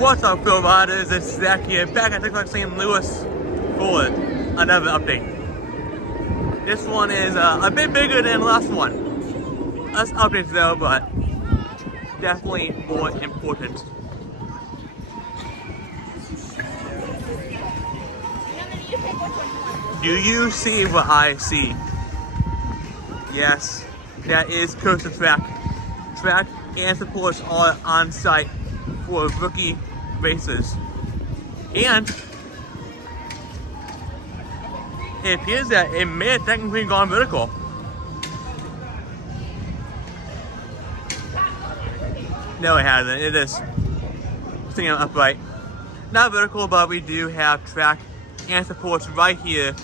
What's up, Phil Riders? This is Zach here, back at TikTok St. Louis for another update. This one is a bit bigger than the last one. Less updates though, but definitely more important. Do you see what I see? Yes, that is Coaster Track. Track and supports are on site for rookie races. And it appears that it may have technically gone vertical. No, it hasn't. It is sitting upright. Not vertical, but we do have track and supports right here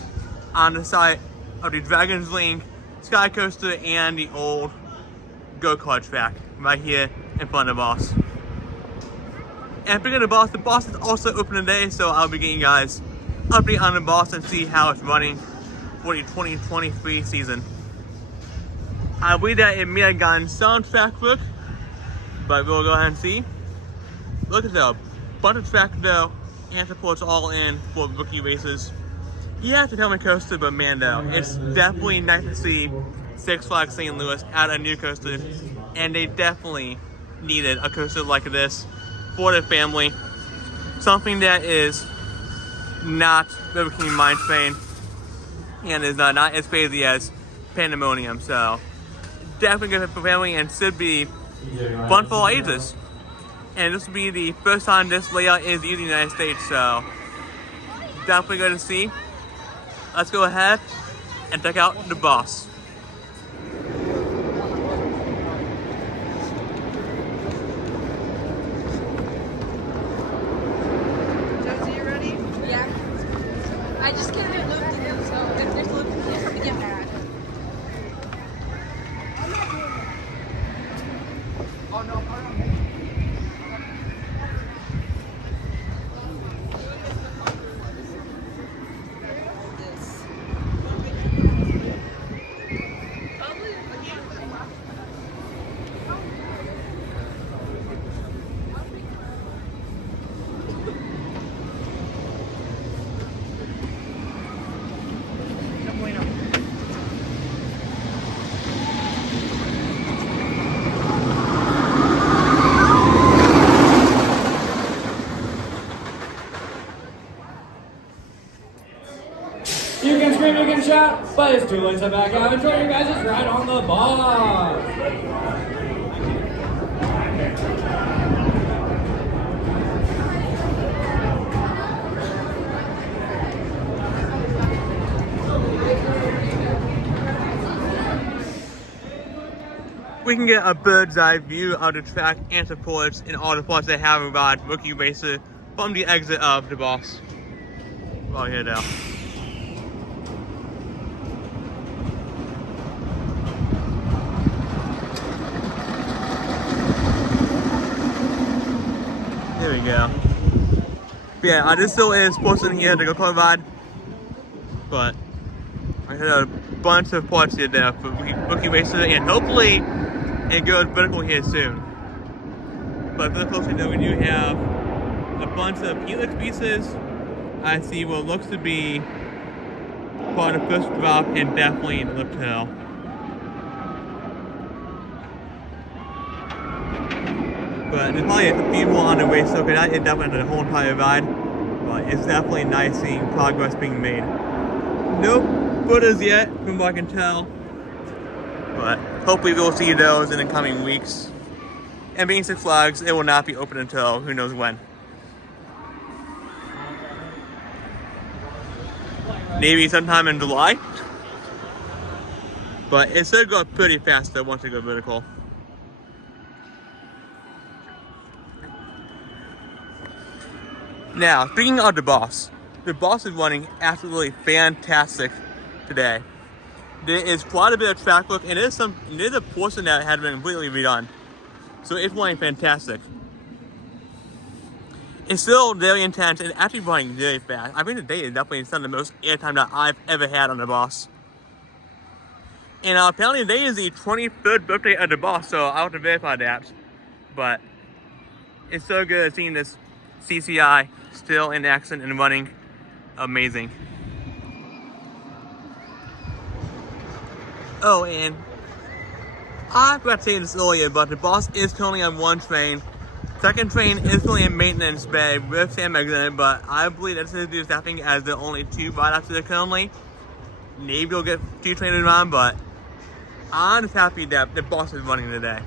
on the side of the Dragon's Link Sky Coaster and the old go-kart track right here in front of us. And speaking of the boss is also open today, so I'll be getting you guys update on the boss and see how it's running for the 2023 season. I believe that it may have gotten some track work, but we'll go ahead and see. Look at that, bunch of track though, and supports all in for rookie races. You have to tell me coaster, but man though, it's definitely nice to see Six Flags St. Louis add a new coaster, and they definitely needed a coaster like this for their family. Something that is not River King Mine Train and is not as crazy as Pandemonium. So definitely good for family and should be fun for all ages. And this will be the first time this layout is used in the United States, so definitely good to see. Let's go ahead and check out the boss. I just can't get looped again, so if there's loop, it's going to get mad. I'm not doing it. Oh no, You can scream, you can shout, but it's too late to back out. Enjoy your guys' ride on the boss. We can get a bird's eye view of the track and supports in all the parts that have arrived rookie racer from the exit of the boss. Right here now. There we go. But yeah, this still is posted in here to go car ride, but I had a bunch of parts here there for rookie racer, and hopefully it goes vertical here soon. But for the closer though, we do have a bunch of helix pieces. I see what looks to be part of the first drop and definitely in the lip tail. But there's probably a few more on the way, so that is definitely the whole entire ride. But it's definitely nice seeing progress being made. No photos yet, from what I can tell. But hopefully we'll see those in the coming weeks. And being Six Flags, it will not be open until who knows when. Maybe sometime in July. But it should go pretty fast though once it goes vertical. Now, speaking of the boss is running absolutely fantastic today. There is quite a bit of track work, and there's a portion that had been completely redone. So it's running fantastic. It's still very intense and actually running very fast. I think today is definitely some of the most airtime that I've ever had on the boss. And apparently today is the 23rd birthday of the boss, so I'll have to verify that. But it's so good seeing this CCI still in action and running. Amazing. Oh, and I forgot to say this earlier, but the boss is currently on one train. Second train is currently in maintenance bay with Sam Meggs in it, but I believe that's due to staffing as there are only 2 right after there currently. Maybe we'll get 2 trains around, but I'm just happy that the boss is running today.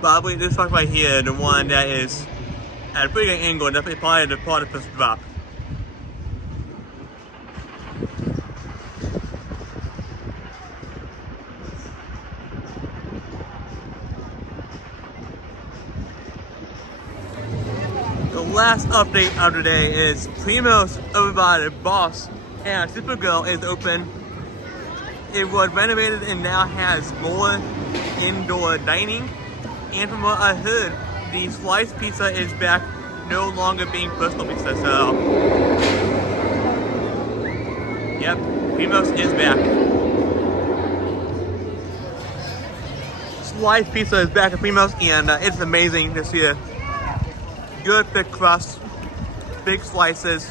But I believe this truck right here, the one that is at a pretty good angle, definitely probably the part of this drop. The last update of today is Primo's over by the boss and Supergirl is open. It was renovated and now has more indoor dining. And from what I heard, the sliced pizza is back, no longer being personal pizza. So, yep, Primo's is back. Sliced pizza is back at Primo's, and it's amazing to see a good thick crust, big slices,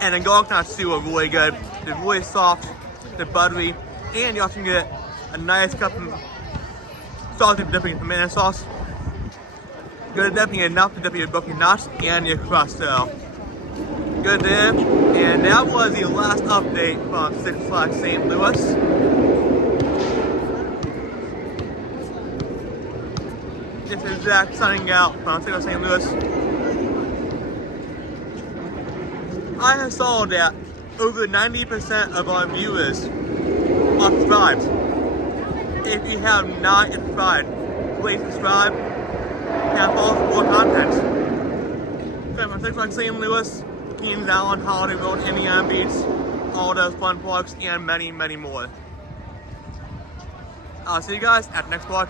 and the garlic knots too are really good. They're really soft, they're buttery, and you also can get a nice cup of salty dipping tomato sauce. Good dipping enough to dip your broken nuts and your crust, so good there. And that was the last update from Six Flags St. Louis. This is Zach signing out from Six Flags St. Louis. I have saw that over 90% of our viewers are subscribed. If you have not subscribed, please subscribe and follow for more content. From Six Flags St. Louis, Keenan Allen, Holiday Road, Indiana Beach, all those fun parks, and many, many more. I'll see you guys at the next vlog.